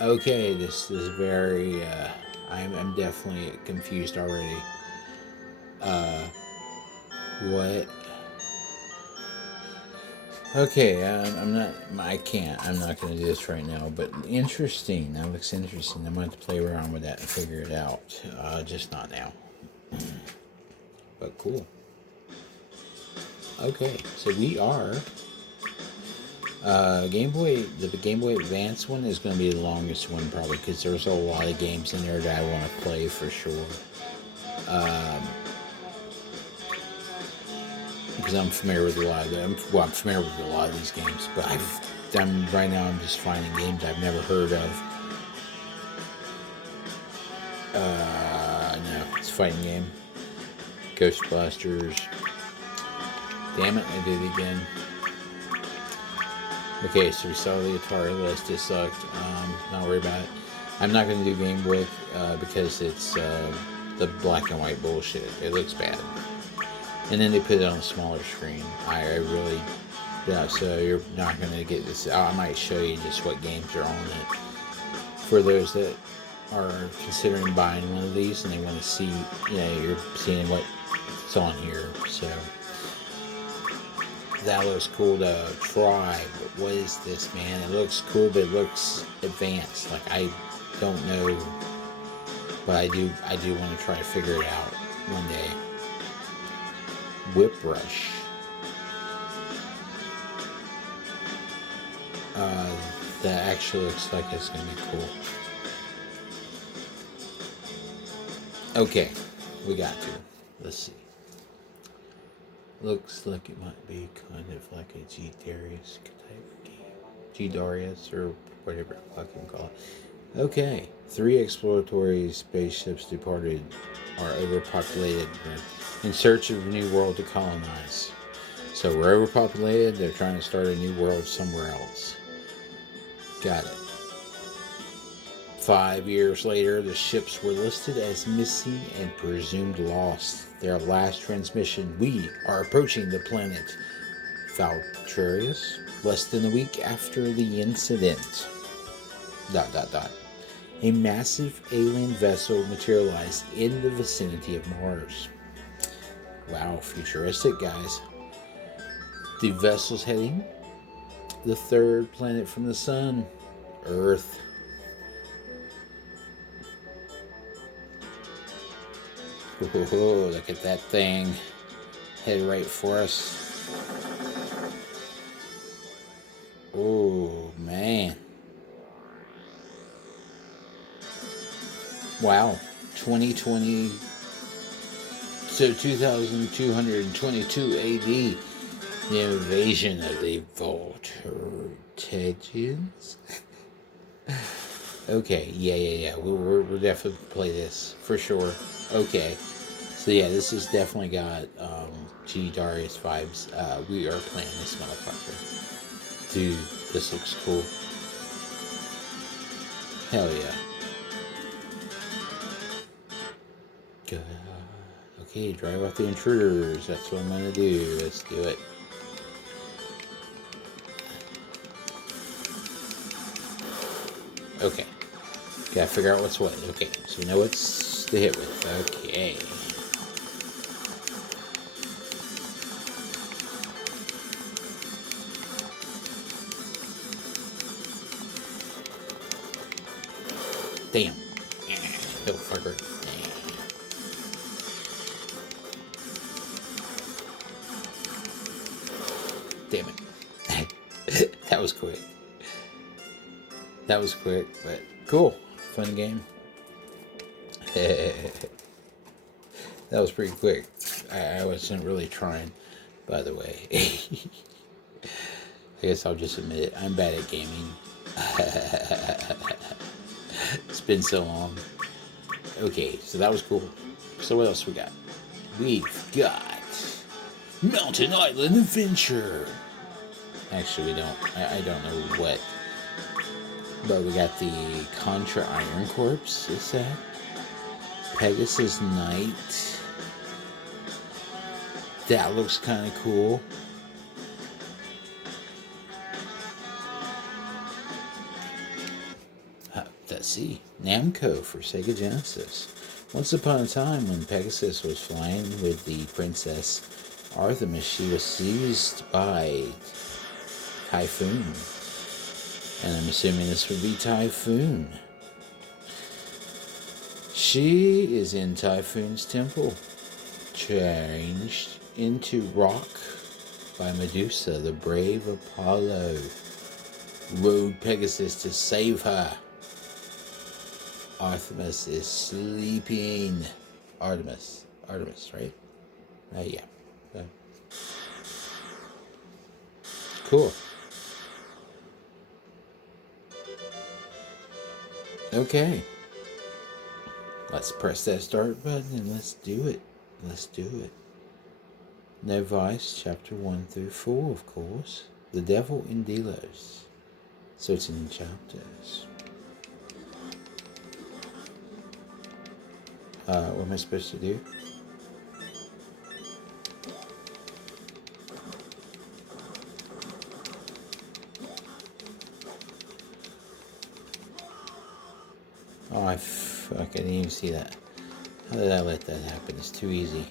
Okay, this is very. I'm definitely confused already. Uh, what? Okay, I'm not. I can't. I'm not going to do this right now. But interesting. That looks interesting. I'm going to play around with that and figure it out. Just not now. But cool. Okay, so we are. Game Boy. The Game Boy Advance one is going to be the longest one probably because there's a lot of games in there that I want to play for sure. Um, because I'm familiar with a lot of them. Well, I'm familiar with a lot of these games, but right now I'm just finding games I've never heard of. No, it's a fighting game. Ghostbusters. Damn it, I did it again. Okay, so we saw the Atari list. It sucked. Not worry about it. I'm not going to do Game Boy because it's the black and white bullshit. It looks bad. And then they put it on a smaller screen. I really. Yeah, so you're not going to get this. I might show you just what games are on it. For those that are considering buying one of these and they want to see, you're seeing what's on here. So that looks cool to try. But what is this, man? It looks cool, but it looks advanced. Like I don't know, but I do want to try to figure it out one day. Whip Rush. That actually looks like it's going to be cool. Okay, we got to. Let's see. Looks like it might be kind of like a G Darius type game. G Darius or whatever I can call it. Okay, 3 exploratory spaceships departed are overpopulated in search of a new world to colonize. So we're overpopulated, they're trying to start a new world somewhere else. Got it. 5 years later, the ships were listed as missing and presumed lost. Their last transmission, we are approaching the planet Valtrarius, less than a week after the incident. ... A massive alien vessel materialized in the vicinity of Mars. Wow, futuristic, guys. The vessel's heading the third planet from the sun, Earth. Whoa, look at that thing. Head right for us. Oh, man. Wow. 2020. So 2222 AD. The invasion of the Voltagians? Okay, yeah. We'll definitely play this for sure. Okay. So yeah, this has definitely got G Darius vibes. We are playing this motherfucker. Dude, this looks cool. Hell yeah. Good. Okay, drive off the intruders. That's what I'm gonna do. Let's do it. Okay. Gotta figure out what's what. Okay, so we know what's to hit with. Okay. Damn. No fucker. Damn it. That was quick. That was quick, but cool. Fun game. That was pretty quick. I wasn't really trying, by the way. I guess I'll just admit it. I'm bad at gaming. It's been so long. Okay, so that was cool. So what else we got? We've got Mountain Island Adventure. Actually, we don't. I don't know what. But we got the Contra Iron Corps. Is that Pegasus Knight? That looks kind of cool. see. Namco for Sega Genesis. Once upon a time, when Pegasus was flying with the Princess Artemis, she was seized by Typhoon. And I'm assuming this would be Typhoon. She is in Typhoon's temple, changed into rock by Medusa, the brave Apollo rode Pegasus to save her. Artemis is sleeping. Artemis, right? Yeah. Cool. Okay. Let's press that start button and let's do it. No Vice, chapter 1 through 4, of course. The Devil in Delos. 13 chapters. What am I supposed to do? Oh, I didn't even see that. How did I let that happen? It's too easy.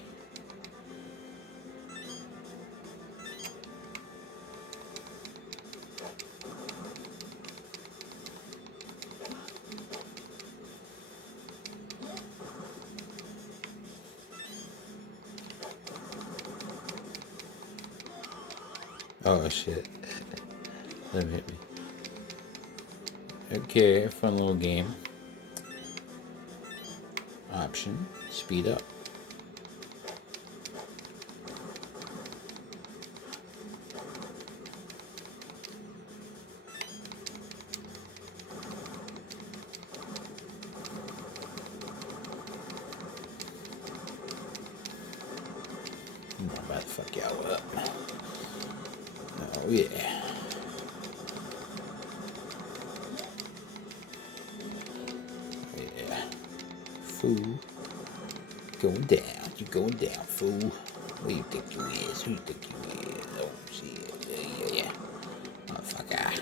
Oh shit. That hit me. Okay, fun little game. Option, speed up. I'm about to fuck y'all up. Oh yeah. Fool. Going down. You going down, fool. Where you think you is? Who you think you is? Oh shit. Yeah. Motherfucker.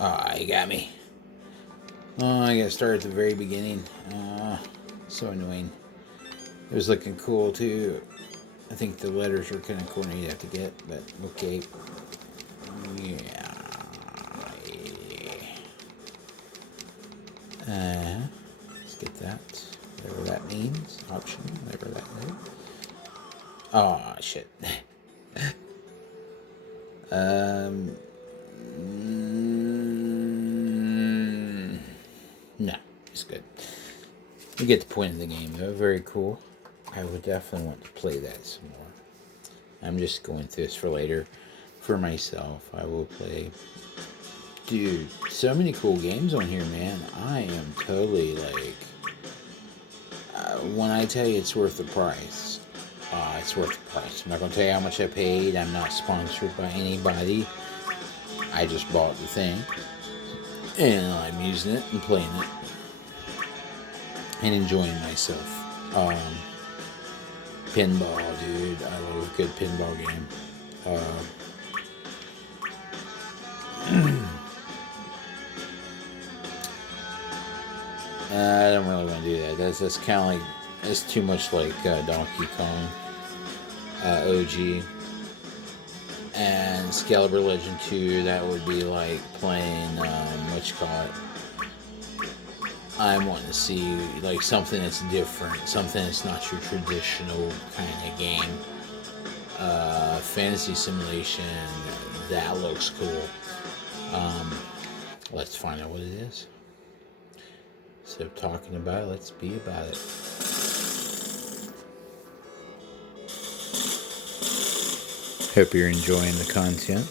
Oh, you got me. Oh, I gotta start at the very beginning. So annoying. It was looking cool too. I think the letters are kind of corny to have to get, but okay. Yeah. Let's get that. Whatever that means. Option. Whatever that means. Oh, shit. No, it's good. You get the point of the game, though. Very cool. I would definitely want to play that some more. I'm just going through this for later. For myself, I will play. Dude, so many cool games on here, man. I am totally like... when I tell you it's worth the price, it's worth the price. I'm not going to tell you how much I paid. I'm not sponsored by anybody. I just bought the thing. And I'm using it and playing it. And enjoying myself. Pinball, dude. I love a good pinball game. I don't really want to do that. That's kind of like, it's too much like Donkey Kong, OG, and Excalibur Legend 2. That would be like playing, what you call it. I'm wanting to see like something that's different, something that's not your traditional kind of game. Fantasy simulation, that looks cool. Let's find out what it is. Instead of talking about it, let's be about it. Hope you're enjoying the content.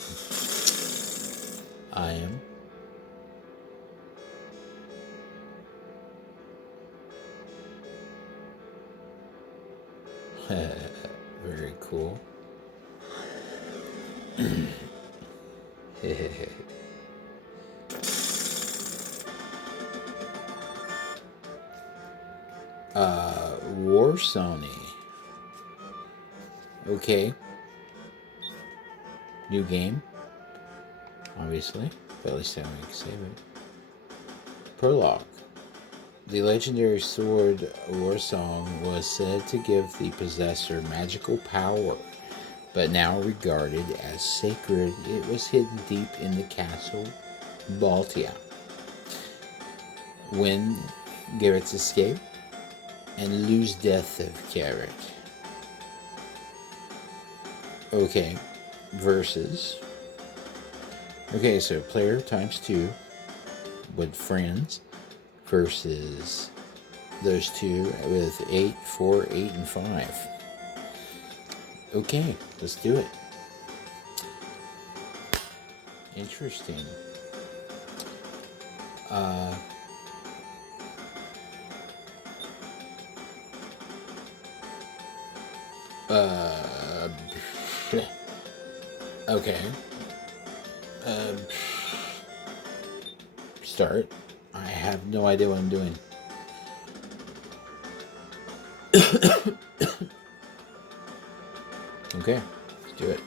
I am. Very cool. War Stoney. Okay. New game. Obviously. But at least I can save it. Prologue. The legendary sword war song was said to give the possessor magical power, but now regarded as sacred. It was hidden deep in the castle Baltia. When Garrett's escape and lose death of Garrett. Okay, versus. Okay, so player times 2 with friends versus those two with 8, 4, 8, and 5. Okay, let's do it. Interesting. Okay. Start. I have no idea what I'm doing. Okay, let's do it.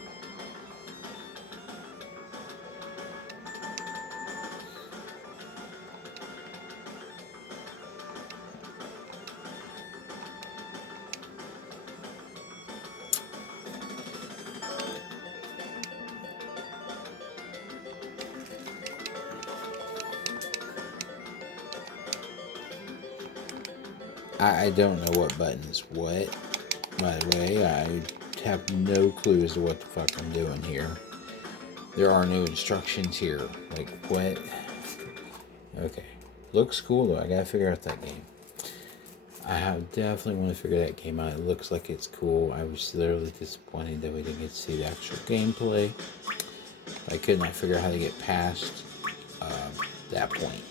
I don't know what button is what, by the way. I have no clue as to what the fuck I'm doing here. There are no instructions here. Like, what? Okay. Looks cool, though. I gotta figure out that game. I definitely want to figure that game out. It looks like it's cool. I was literally disappointed that we didn't get to see the actual gameplay. I could not figure out how to get past that point.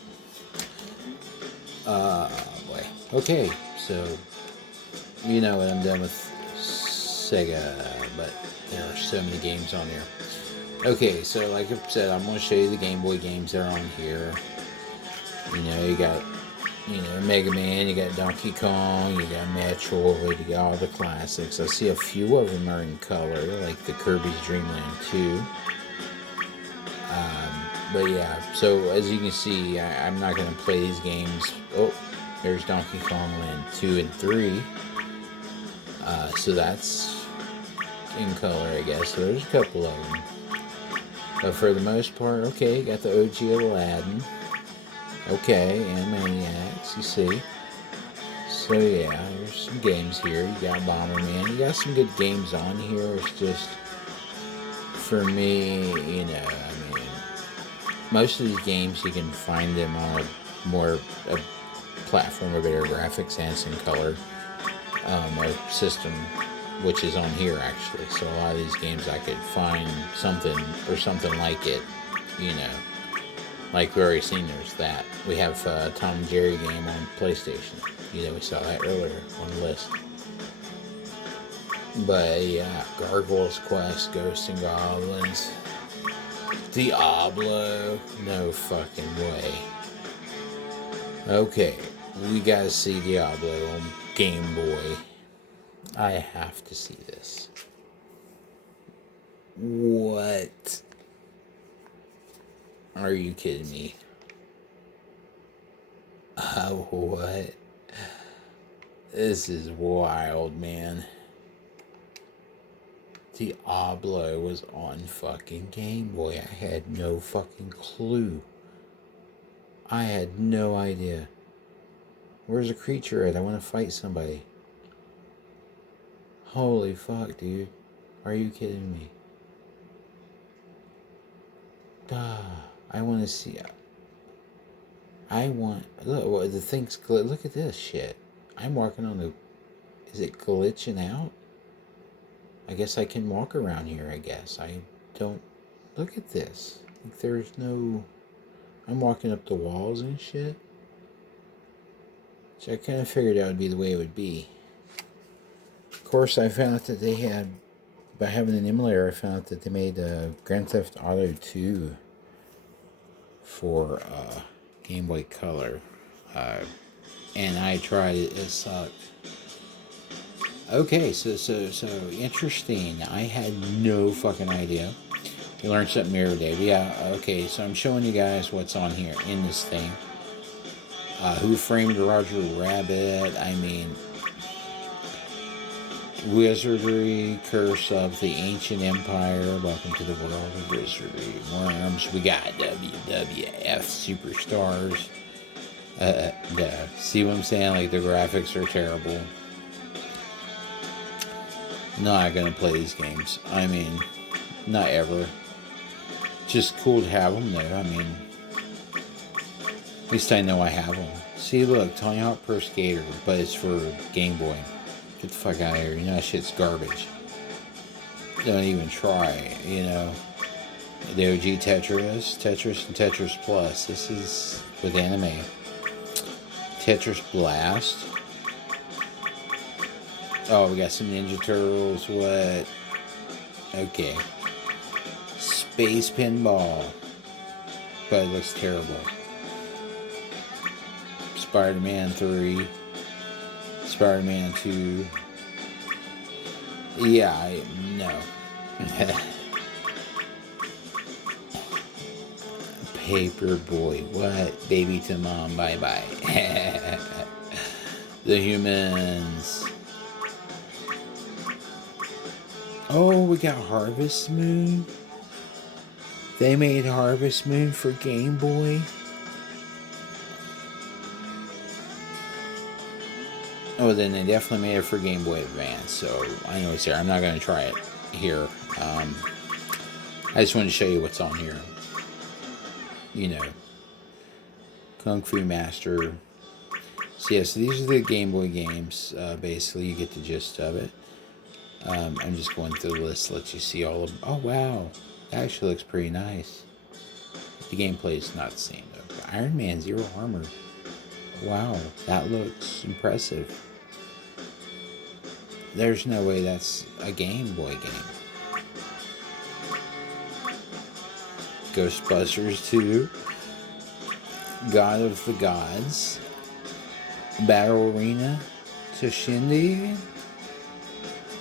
Boy. Okay, so you know what, I'm done with Sega, but there are so many games on here. Okay, so like I said, I'm going to show you the Game Boy games that are on here. You know, you got, Mega Man, you got Donkey Kong, you got Metroid, you got all the classics. I see a few of them are in color, like the Kirby's Dream Land 2. But yeah, so as you can see, I'm not going to play these games. Oh, there's Donkey Kong Land 2 and 3. So that's in color, I guess. So there's a couple of them. But for the most part, okay, got the OG Aladdin. Okay, and Maniacs, you see. So yeah, there's some games here. You got Bomberman. You got some good games on here. It's just, for me, most of these games you can find them on a platform with better graphics and some color. A system which is on here actually. So a lot of these games I could find something like it, like we already seen. There's that. We have a Tom and Jerry game on PlayStation. We saw that earlier on the list. But yeah, Gargoyle's Quest, Ghosts and Goblins, Diablo, no fucking way. Okay, we gotta see Diablo on Game Boy. I have to see this. What? Are you kidding me? What? This is wild, man. Diablo was on fucking Game Boy. I had no fucking clue. I had no idea. Where's the creature at? I want to fight somebody. Holy fuck, dude. Are you kidding me? I want to see. Look, the thing's, look at this shit. I'm walking on the, is it glitching out? I guess I can walk around here, I guess. I don't, look at this. Like there's no, I'm walking up the walls and shit. So I kind of figured that would be the way it would be. Of course, I found out that they had, by having an emulator, I found out that they made Grand Theft Auto 2 for Game Boy Color. And I tried it. It sucked. Okay, so interesting. I had no fucking idea. You learned something new every day. But yeah, okay, so I'm showing you guys what's on here in this thing. Who Framed Roger Rabbit? I mean, Wizardry, Curse of the Ancient Empire. Welcome to the world of wizardry. Worms. We got WWF Superstars. See what I'm saying? Like, the graphics are terrible. Not gonna play these games. I mean, not ever. Just cool to have them though. I mean, at least I know I have them. See, look, Tony Hawk Pro Skater, but it's for Game Boy. Get the fuck out of here. You know that shit's garbage. Don't even try, you know. The OG Tetris, and Tetris Plus. This is with anime. Tetris Blast. Oh, we got some Ninja Turtles. What? Okay. Space Pinball. But it looks terrible. Spider-Man 3. Spider-Man 2. Yeah, no. Paperboy. What? Baby to mom. Bye-bye. The Humans. Oh, we got Harvest Moon. They made Harvest Moon for Game Boy. Oh, then they definitely made it for Game Boy Advance. So I know it's there. I'm not going to try it here. I just wanted to show you what's on here. You know, Kung Fu Master. So yeah, so these are the Game Boy games. Basically, you get the gist of it. I'm just going through the list to let you see all of them. Oh, wow. That actually looks pretty nice. The gameplay is not the same, though. Iron Man, Zero Armor. Wow, that looks impressive. There's no way that's a Game Boy game. Ghostbusters 2. God of the Gods. Battle Arena. Toshindi.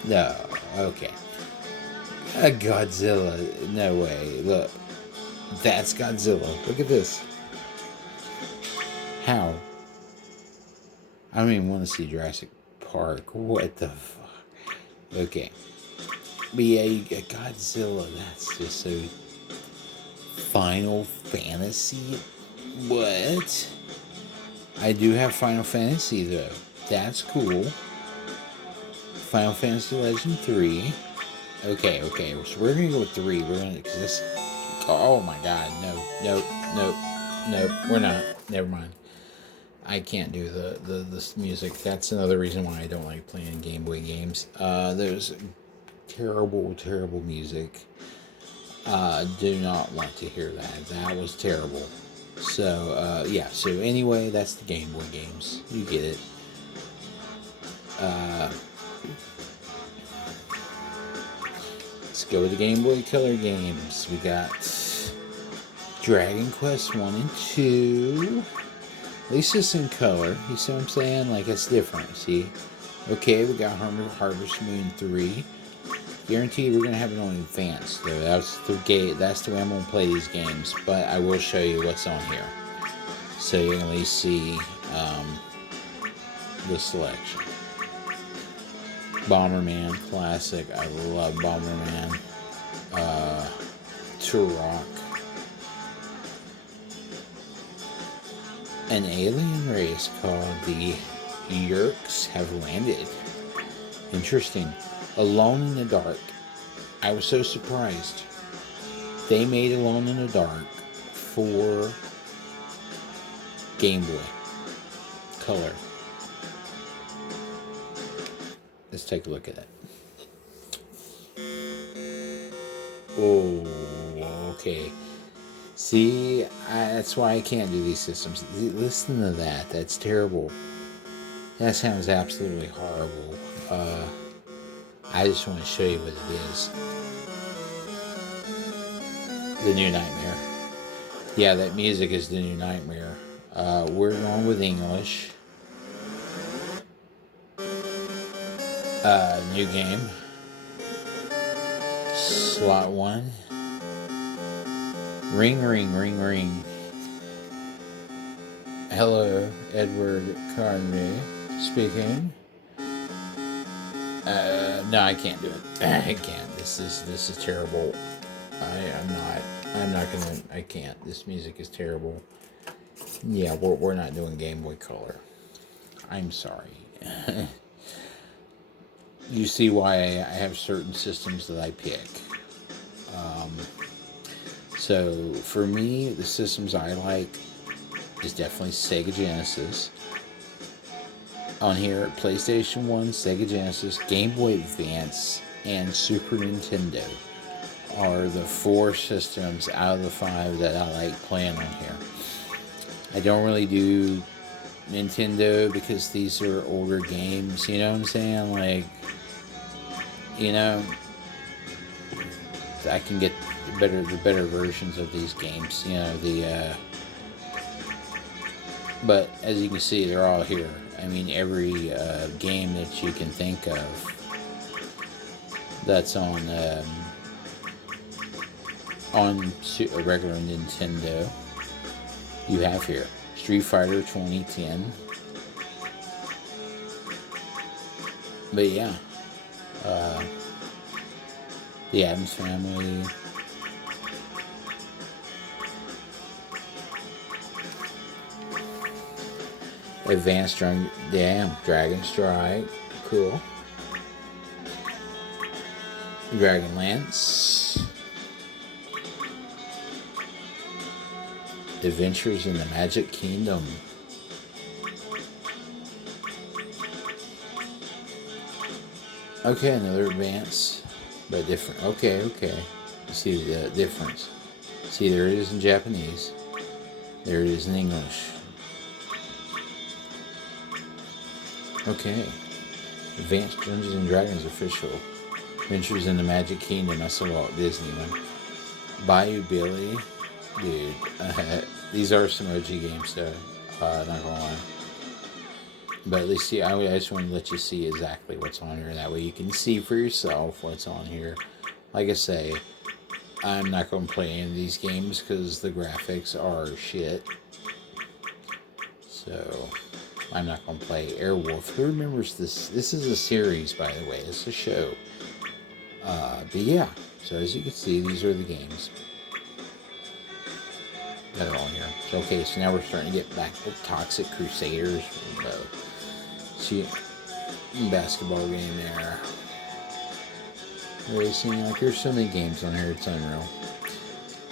No, okay. A Godzilla. No way. Look. That's Godzilla. Look at this. How? I don't even want to see Jurassic Park. What the fuck? Okay. But yeah, you got Godzilla. That's just so... Final Fantasy? What? I do have Final Fantasy, though. That's cool. Final Fantasy Legend 3. Okay. So we're going to go with 3. We're going to... Cause this... Oh my god. No. We're not. Never mind. I can't do this music. That's another reason why I don't like playing Game Boy games. There's terrible music. Do not want to hear that. That was terrible. So, yeah. So, anyway, that's the Game Boy games. You get it. Let's go with the Game Boy Color games. We got Dragon Quest 1 and 2. At least it's in color. You see what I'm saying? Like, it's different, see? Okay, we got Harvest Moon 3. Guaranteed we're going to have it on advanced, though. That's the way I'm going to play these games. But I will show you what's on here. So you can at least see the selection. Bomberman, classic. I love Bomberman. Turok. An alien race called the Yeerks have landed. Interesting. Alone in the Dark. I was so surprised. They made Alone in the Dark for Game Boy Color. Let's take a look at it. Oh, okay. See, that's why I can't do these systems. Listen to that. That's terrible. That sounds absolutely horrible. I just want to show you what it is. The New Nightmare. Yeah, that music is the New Nightmare. We're going with English. New game. Slot 1. Ring, ring, ring, ring. Hello, Edward Carney speaking. No, I can't do it. I can't. This is terrible. I'm not gonna. I can't. This music is terrible. Yeah, we're not doing Game Boy Color. I'm sorry. You see why I have certain systems that I pick. So for me, the systems I like is definitely Sega Genesis. On here, PlayStation 1, Sega Genesis, Game Boy Advance, and Super Nintendo are the 4 systems out of the 5 that I like playing on here. I don't really do Nintendo because these are older games, you know what I'm saying? Like, you know, I can get the better versions of these games, you know, but as you can see, they're all here. I mean, every game that you can think of that's on a regular Nintendo, you have here. Street Fighter 2010. But yeah, the Addams Family. Advanced Dragon Strike, cool. Dragon Lance. Adventures in the Magic Kingdom. Okay, another advance, but different. Okay. You see the difference. See, there it is in Japanese. There it is in English. Okay. Advanced Dungeons and Dragons official. Adventures in the Magic Kingdom. That's a Walt Disney one. Bayou Billy. Dude. These are some OG games though. Not gonna lie. But at least, I just want to let you see exactly what's on here. That way you can see for yourself what's on here. Like I say, I'm not going to play any of these games because the graphics are shit. So, I'm not going to play Airwolf. Who remembers this? This is a series, by the way. It's a show. But yeah, so as you can see, these are the games that are on here. So, okay, so now we're starting to get back to Toxic Crusaders. See, basketball game there. Racing, like there's so many games on here, it's unreal.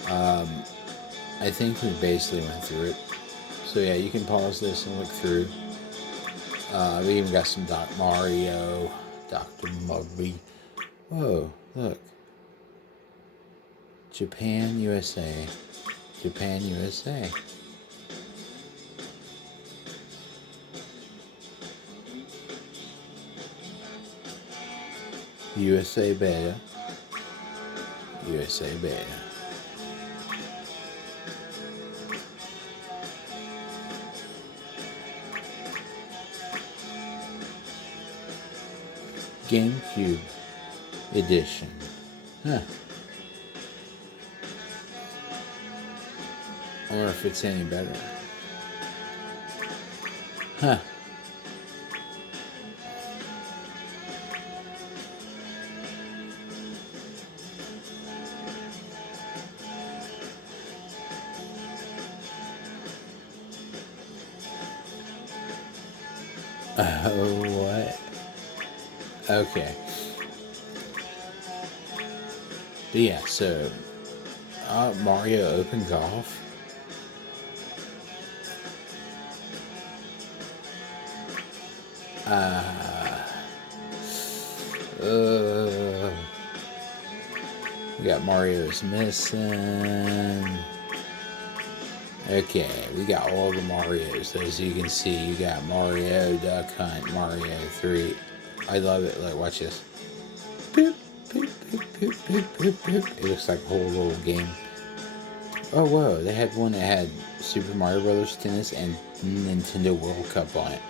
I think we basically went through it. So yeah, you can pause this and look through. We even got some Doc Mario, Dr. Mugby. Whoa, look. Japan, USA. Japan, USA. USA Beta. USA Beta. GameCube edition. Huh. I wonder if it's any better. Huh. Oh, what? Okay. But yeah, so Mario Open Golf. We got Mario's Missing. Okay, we got all the Marios. As you can see, you got Mario Duck Hunt, Mario 3. I love it. Like, watch this. Boop, boop, boop, boop, boop, boop, boop. It looks like a whole little game. Oh, whoa. They had one that had Super Mario Brothers Tennis and Nintendo World Cup on it.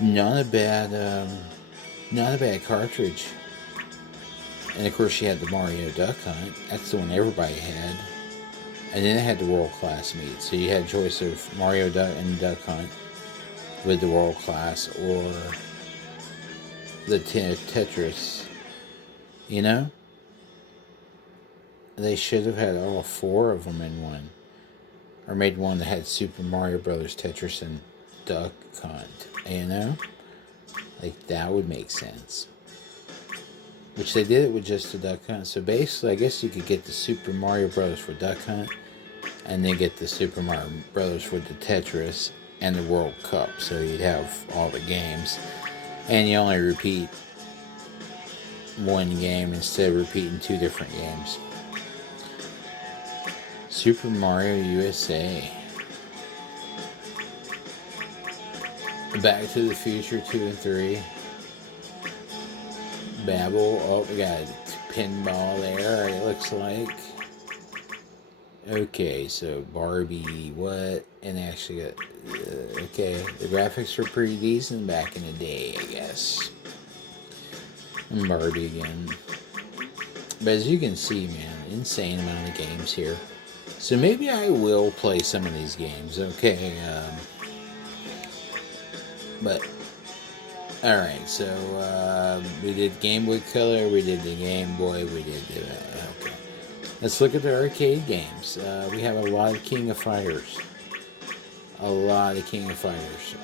Not a bad cartridge. And of course, you had the Mario Duck Hunt. That's the one everybody had. And then it had the World Class meet. So you had a choice of Mario Duck and Duck Hunt with the World Class or the Tetris. You know? They should have had all 4 of them in one. Or made one that had Super Mario Brothers, Tetris, and Duck Hunt. You know? Like, that would make sense. Which they did it with just the Duck Hunt. So basically, I guess you could get the Super Mario Brothers for Duck Hunt, and then get the Super Mario Brothers for the Tetris and the World Cup. So you'd have all the games. And you only repeat one game instead of repeating 2 different games. Super Mario USA. Back to the Future 2 and 3. Babble. Oh, we got pinball there, it looks like. Okay, so Barbie, what? And actually got, okay, the graphics were pretty decent back in the day, I guess. And Barbie again. But as you can see, man, insane amount of games here. So maybe I will play some of these games, okay? But, alright, so we did Game Boy Color, we did the Game Boy, we did the... okay. Let's look at the arcade games. We have a lot of King of Fighters. A lot of King of Fighters.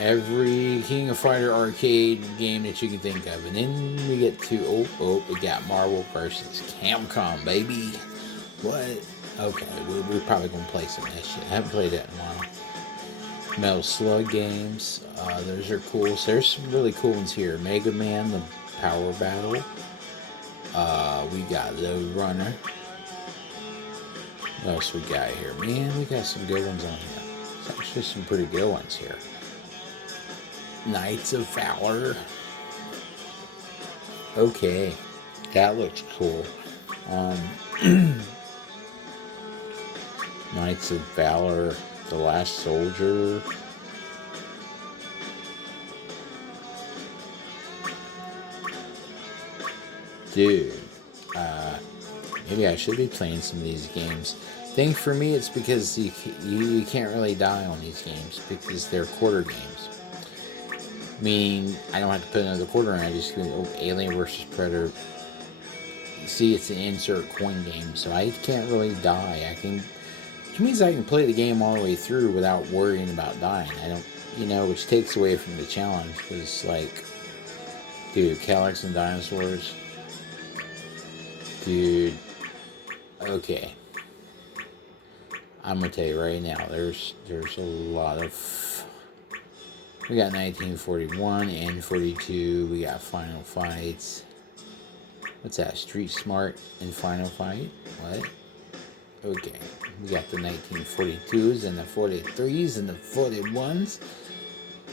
Every King of Fighter arcade game that you can think of. And then we get to, we got Marvel vs. Capcom, baby. What? Okay, we're probably going to play some of that shit. I haven't played that in a while. Metal Slug games. Those are cool. So there's some really cool ones here. Mega Man, the Power Battle. We got Load Runner. What else we got here? Man, we got some good ones on here. There's actually some pretty good ones here. Knights of Valor. Okay, that looks cool. Knights of Valor, The Last Soldier. Dude, maybe I should be playing some of these games. Thing for me, it's because you can't really die on these games because they're quarter games. Meaning, I don't have to put another quarter in. I just go, Alien vs. Predator. See, it's an insert coin game, so I can't really die. Which means I can play the game all the way through without worrying about dying. I don't, which takes away from the challenge. Because, like, dude, Calyx and Dinosaurs. Dude, okay. I'm gonna tell you right now, there's a lot of... We got 1941 and 42. We got Final Fights. What's that? Street Smart and Final Fight? What? Okay. We got the 1942s and the 43s and the 41s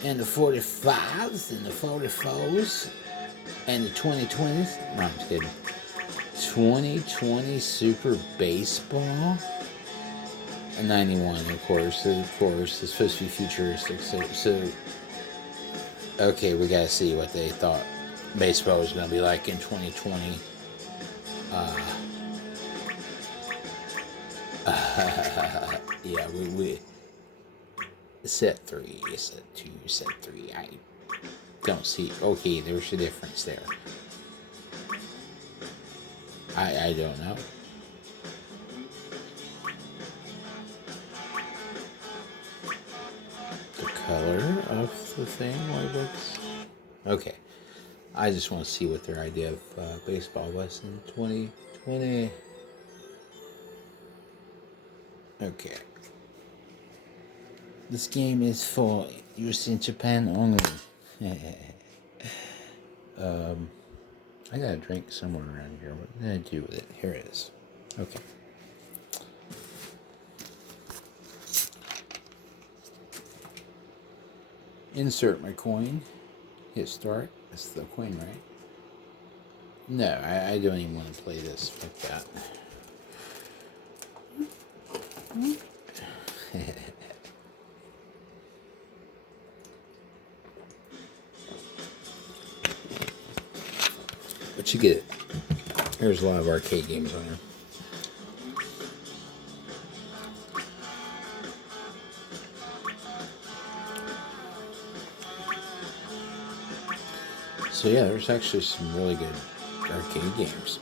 and the 45s and the 44s and the 2020s. No, I'm just kidding. 2020 Super Baseball. And 91, of course. It's supposed to be futuristic. So okay, we gotta see what they thought baseball was gonna be like in 2020. Yeah, we set 3, set 2, set 3. I don't see. Okay, there's a difference there. I don't know. Color of the thing, what it looks. Okay, I just want to see what their idea of baseball was in 2020. Okay, this game is for use in Japan only. I got a drink somewhere around here. What did I do with it? Here it is. Okay. Insert my coin. Hit start. That's the coin, right? No, I don't even want to play this like that. But you get it. There's a lot of arcade games on here. So yeah, there's actually some really good arcade games.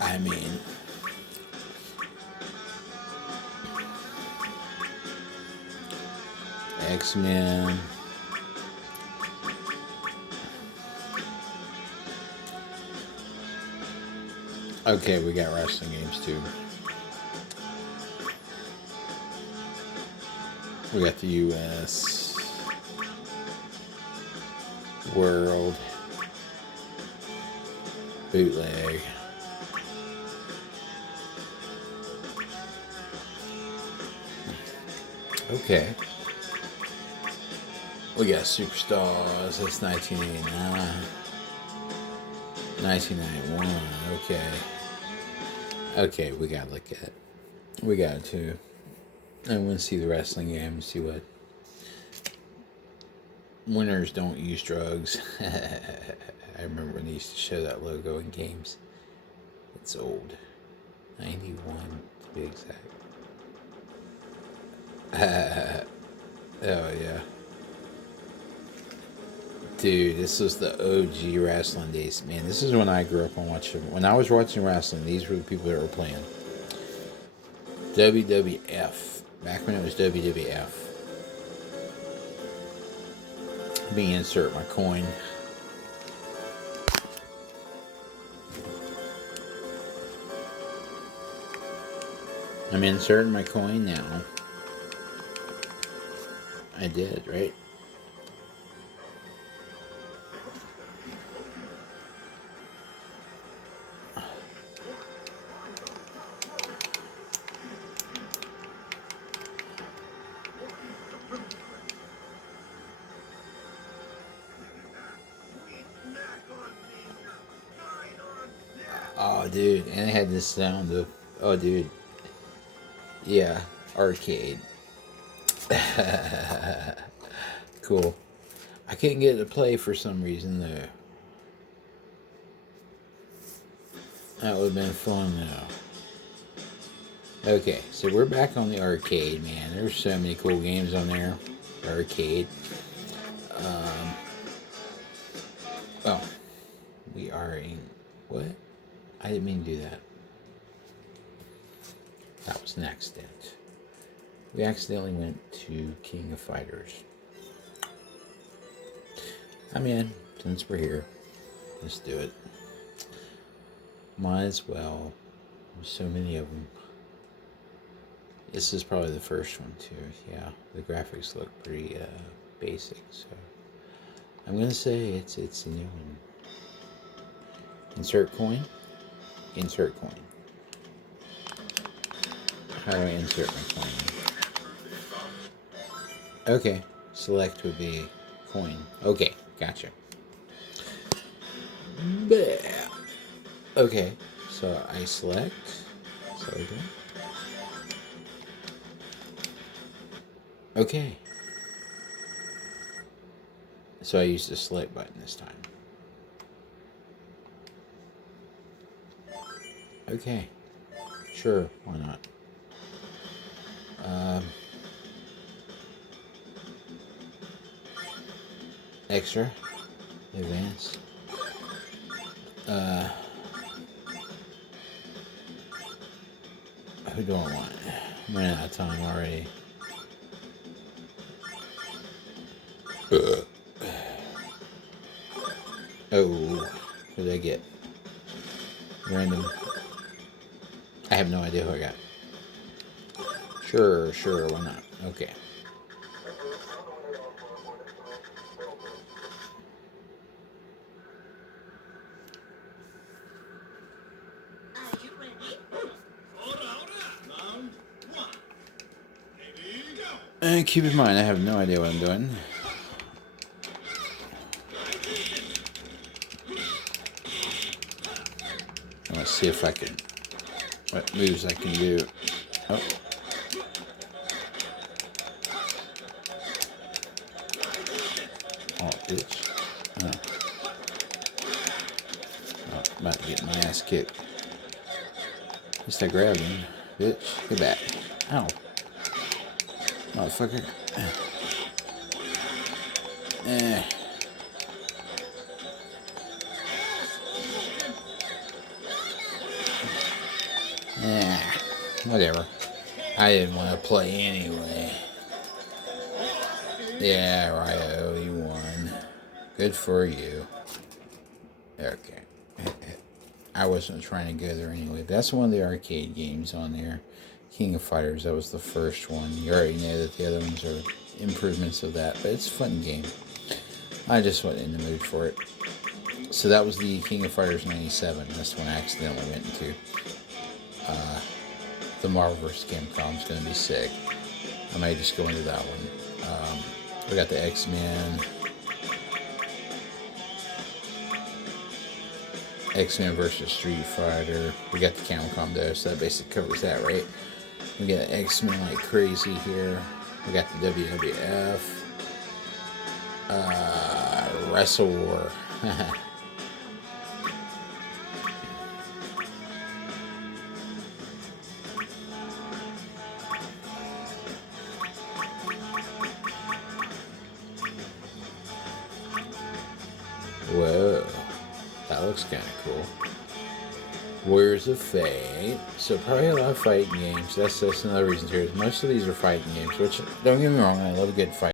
I mean, X-Men. Okay, we got wrestling games too. We got the US, World, Bootleg. Okay. We got Superstars, that's 1989. 1991, okay. Okay, we gotta look at it. We got to. I want to see the wrestling game, see what. Winners don't use drugs. I remember when they used to show that logo in games. It's old. 91 to be exact. Oh, yeah. Dude, this was the OG wrestling days. Man, this is when I grew up on watching. When I was watching wrestling, these were the people that were playing. WWF. Back when it was WWF. Let me insert my coin. I'm inserting my coin now. I did, right? Oh, dude. And it had this sound of... Oh, dude. Yeah. Arcade. Cool. I couldn't get it to play for some reason, though. That would have been fun, though. Okay, so we're back on the arcade, man. There's so many cool games on there. Arcade. Oh. We are in... What? I didn't mean to do that. That was an accident. We accidentally went to King of Fighters. I'm in, since we're here. Let's do it. Might as well. There's so many of them. This is probably the first one too. Yeah, the graphics look pretty basic. So I'm gonna say it's a new one. Insert coin. Insert coin. How do I insert my coin? Okay, select would be coin. Okay, gotcha. Bleh. Okay, so I select. Okay. So I use the select button this time. Okay. Sure, why not? Extra. Advance. Who do I want? I'm running out of time already. Oh, who did I get? Random. I have no idea who I got. Sure, why not? Okay. And keep in mind, I have no idea what I'm doing. Let's see if I can, what moves I can do. Oh. Oh, bitch. Oh. Oh, I'm about to get my ass kicked. At least I grabbed him. Bitch, get back. Ow. Motherfucker. Eh. Whatever. I didn't want to play anyway. Yeah, right. You won. Good for you. Okay. I wasn't trying to go there anyway. That's one of the arcade games on there. King of Fighters, that was the first one. You already know that the other ones are improvements of that, but it's a fun game. I just wasn't in the mood for it. So that was the King of Fighters 97. That's one I accidentally went into. The Marvel vs. Capcom is going to be sick. I might just go into that one. We got the X-Men. X-Men versus Street Fighter. We got the Capcom though, so that basically covers that, right? We got X-Men like crazy here. We got the WWF. Wrestle War. Whoa. That looks kind of cool. Warriors of Fate. So probably a lot of fighting games. That's another reason too. Most of these are fighting games, which don't get me wrong, I love a good fight.